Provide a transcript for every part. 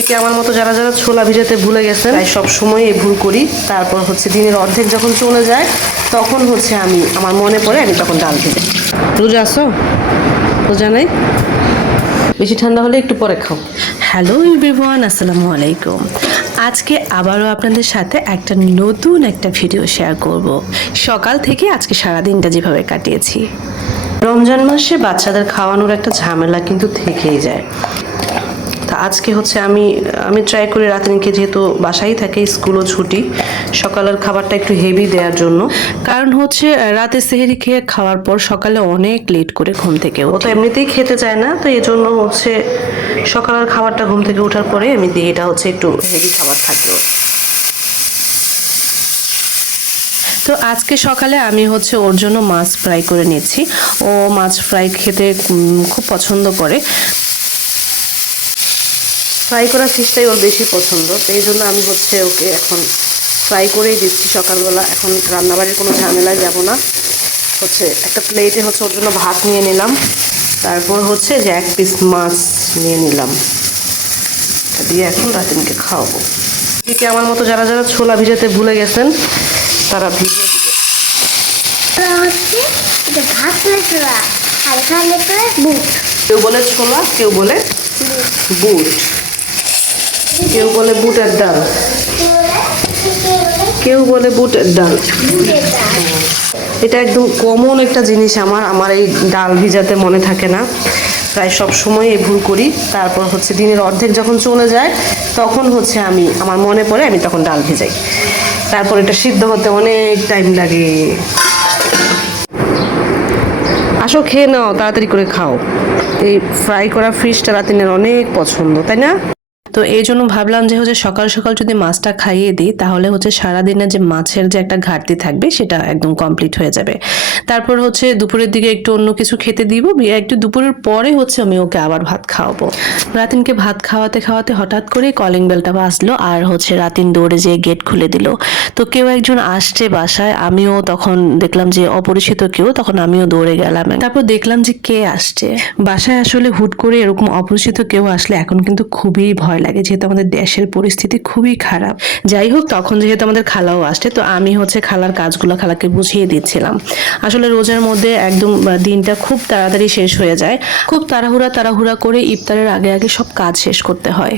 ঠিক আমার মতো যারা যারা ছোলা ভিজাতে ভুলে গেছেন তাই সব সময় এই ভুল করি। তারপর হচ্ছে দিনের অর্ধেক যখন চলে যায় তখন হচ্ছে আমি আমার মনে পড়ে আমি তখন ডাল ভিজাই রোজা আসো রোজা নাই? বেশি ঠান্ডা হলে একটু পরে খাও। হ্যালো এভরিওয়ান আসসালামু আলাইকুম। আজকে আবারও আপনাদের সাথে একটা নতুন একটা ভিডিও শেয়ার করব। সকাল থেকে আজকে সারা দিনটা যেভাবে কাটিয়েছি। রমজান মাসে বাচ্চাদের খাওয়ানোর একটা ঝামেলা কিন্তু থেকেই যায়। আজকে হচ্ছে আমি আমি ট্রাই করি রাতনিকে যেহেতু বাসায় থাকে স্কুলও ছুটি সকালের খাবারটা একটু হেভি দেওয়ার জন্য। কারণ হচ্ছে রাতে সেহেরি খেয়ে খাওয়ার পর সকালে অনেক লেট করে ঘুম থেকে ও তো এমনিতেই খেতে চায় না তো এই জন্য হচ্ছে সকালের খাবারটা ঘুম থেকে ওঠার পরে আমি দিই এটা হচ্ছে একটু হেভি খাবার থাকল তো আজকে সকালে আমি হচ্ছে ওর জন্য মাছ ফ্রাই করে নিচ্ছি। ও মাছ ফ্রাই খেতে খুব পছন্দ করে। ফ্রাই করা ফিশটাই ওর বেশি পছন্দ। তো এই জন্য আমি হচ্ছে ওকে এখন ফ্রাই করেই দিচ্ছি সকালবেলা। এখন রান্নাবাড়ির কোনো ঝামেলায় যাব না। হচ্ছে একটা প্লেটে হচ্ছে ওর জন্য ভাত নিয়ে নিলাম। তারপর হচ্ছে যে এক পিস মাছ নিয়ে নিলাম। দিয়ে এখন রাতিনকে খাওয়াবো। এদিকে আমার মতো যারা যারা ছোলা ভিজাতে ভুলে গেছেন তারা ভিজে দিবে। কেউ বলে ছোলা কেউ বলে বুট। কেউ বলে বুটের ডাল। কেউ বলে বুটের ডাল। এটা একদম কমন একটা জিনিস আমার। আমার এই ডাল ভিজাতে মনে থাকে না। প্রায় সব সময় এই ভুল করি। তারপর হচ্ছে দিনের অর্ধেক যখন চলে যায়, তখন হচ্ছে আমি, আমার মনে পড়ে আমি তখন ডাল ভিজাই। তারপর এটা সিদ্ধ হতে অনেক টাইম লাগে। আসো খেয়ে নাও, তাড়াতাড়ি করে খাও। এই ফ্রাই করা ফিশটা রাতিনের অনেক পছন্দ, তাই না? তো এই জন্য ভাবলাম যে হচ্ছে সকাল সকাল যদি মাছটা খাইয়ে দিই, তাহলে হচ্ছে সারাদিনে যে মাছের যে একটা ঘাটতি থাকবে, সেটা একদম কমপ্লিট হয়ে যাবে। তারপর হচ্ছে দুপুরের দিকে একটু অন্য কিছু খেতে দিব একটু দুপুরের পরে হচ্ছে আমি ওকে আবার ভাত খাওয়াবো। রাতিনকে ভাত খাওয়াতে খাওয়াতে হঠাৎ করে কলিং বেলটা বাজলো, আর হচ্ছে রাতিন দৌড়ে যেয়ে গেট খুলে দিল। তো কেউ একজন আসছে বাসায়, আমিও তখন দেখলাম যে অপরিচিত কেউ, তখন আমিও দৌড়ে গেলাম। তারপর দেখলাম যে কে আসছে। বাসায় আসলে হুট করে এরকম অপরিচিত কেউ আসলে এখন কিন্তু খুবই ভয় লাগে, যেহেতু আমাদের দেশের পরিস্থিতি খুবই খারাপ। যাই হোক, তখন যেহেতু আমাদের খালাও আসছে, তো আমি হচ্ছে খালার কাজগুলো খালাকে বুঝিয়ে দিচ্ছিলাম। আসলে রোজার মধ্যে একদম দিনটা খুব তাড়াতাড়ি শেষ হয়ে যায়। খুব তাড়াহুড়া তাড়াহুড়া করে ইফতারের আগে আগে সব কাজ শেষ করতে হয়।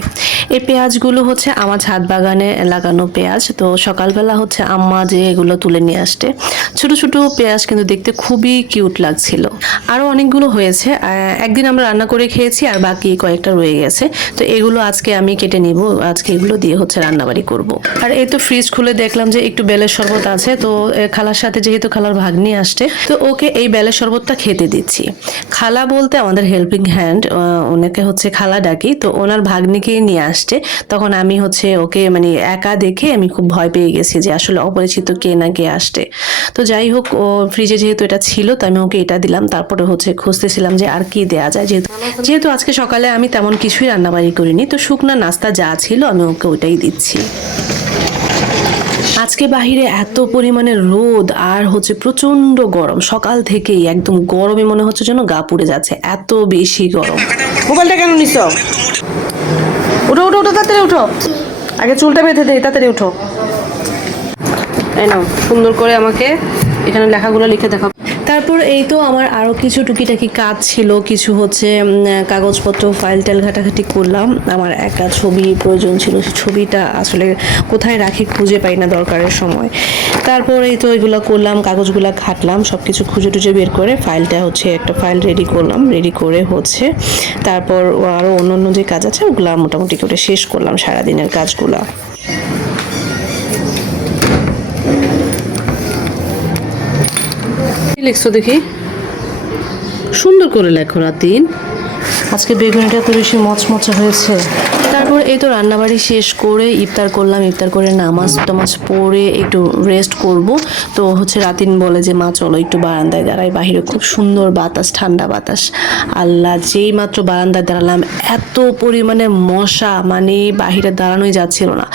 এই পেঁয়াজগুলো হচ্ছে আমার ছাদ বাগানে লাগানো পেঁয়াজ, তো সকালবেলা হচ্ছে আম্মা যে এগুলো তুলে নিয়ে আসতে ছোট ছোট পেঁয়াজ কিন্তু দেখতে খুবই কিউট লাগছিল। আরও অনেকগুলো হয়েছে একদিন আমরা রান্না করে খেয়েছি আর বাকি কয়েকটা রয়ে গেছে। তো এগুলো আজকে আমি কেটে নিব, আজকে এগুলো দিয়ে হচ্ছে রান্নাবাড়ি করব। আর এই তো ফ্রিজ খুলে দেখলাম যে একটু বেলের শরবত আছে, তো খালার সাথে যেহেতু খালার ভাগ্নি আসছে, তো ওকে এই বেলের শরবতটা খেতে দিচ্ছি। খালা বলতে আমাদের হেল্পিং হ্যান্ড ওনাকে হচ্ছে খালা ডাকি, তো ওনার ভাগ্নিকে নিয়ে আসছে। তখন আমি হচ্ছে ওকে মানে একা দেখে আমি খুব ভয় পেয়ে গেছি যে আসলে অপরিচিত কে না কে আসছে। তো যাই হোক, ও ফ্রিজে যেহেতু এটা ছিল, তো আমি ওকে এটা দিলাম, তারপরে হচ্ছে খুঁজতেছিলাম যে আর কি দেয়া যায়। যেহেতু যেহেতু আজকে সকালে আমি তেমন কিছুই রান্নাবাড়ি করিনি, তো নাস্তা যা ছিল আমি ওকে ওইটাই দিচ্ছি। আজকে বাহিরে এত পরিমাণে রোদ আর হচ্ছে প্রচণ্ড গরম। সকাল থেকেই একদম গরমে মনে হচ্ছে যেন গা পুড়ে যাচ্ছে, এত বেশি গরম। মোবাইলটা কেন নিছ? উঠো উঠো উঠো, তাড়াতাড়ি উঠো। আগে চুলটা বেঁধে দেই তাড়াতাড়ি উঠো। এই নাও, সুন্দর করে আমাকে এখানে লেখাগুলো লিখে দেখাও। তারপর এই তো আমার আরও কিছু টুকিটাকি কাজ ছিল, কিছু হচ্ছে কাগজপত্র ফাইল টাইল ঘাটাঘাটি করলাম। আমার একটা ছবি প্রয়োজন ছিল ছবিটা আসলে কোথায় রাখি খুঁজে পাই না দরকারের সময়। তারপর এই তো এগুলো করলাম, কাগজগুলো ঘাটলাম সব কিছু খুঁজে টুজে বের করে ফাইলটা হচ্ছে একটা ফাইল রেডি করলাম রেডি করে হচ্ছে, তারপর আরও অন্য অন্য যে কাজ আছে, ওগুলো মোটামুটি করে শেষ করলাম সারাদিনের কাজগুলা। লিখছো দেখি? সুন্দর করে লেখো রাতিন। আজকে বেগুনিটা তো বেশি মচমচে হয়েছে। এই তো রান্নাবাড়ি শেষ করে ইফতার করলাম, ইফতার করে নামাজ টামাজ পড়ে একটু রেস্ট করব। তো হচ্ছে রাতিন বলে যে, মা, চলো একটু বারান্দায় দাঁড়াই বাহিরে। খুব সুন্দর বাতাস, ঠান্ডা বাতাস। আল্লাহ, যেই মাত্র বারান্দায় দাঁড়ালাম, এত পরিমাণে মশা মানে বাহিরে দাঁড়ানোই যাচ্ছিল না।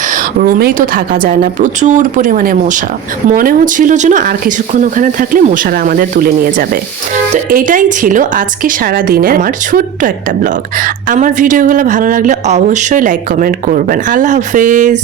রুমেই তো থাকা যায় না, প্রচুর পরিমাণে মশা। মনে হচ্ছিল যেন আর কিছুক্ষণ ওখানে থাকলে মশারা আমাদের তুলে নিয়ে যাবে। তো এটাই ছিল আজকে সারা দিনের আমার ছোট্ট একটা ব্লগ। আমার ভিডিওগুলো ভালো লাগলে অবশ্যই লাইক কমেন্ট করবেন আল্লাহ হাফেজ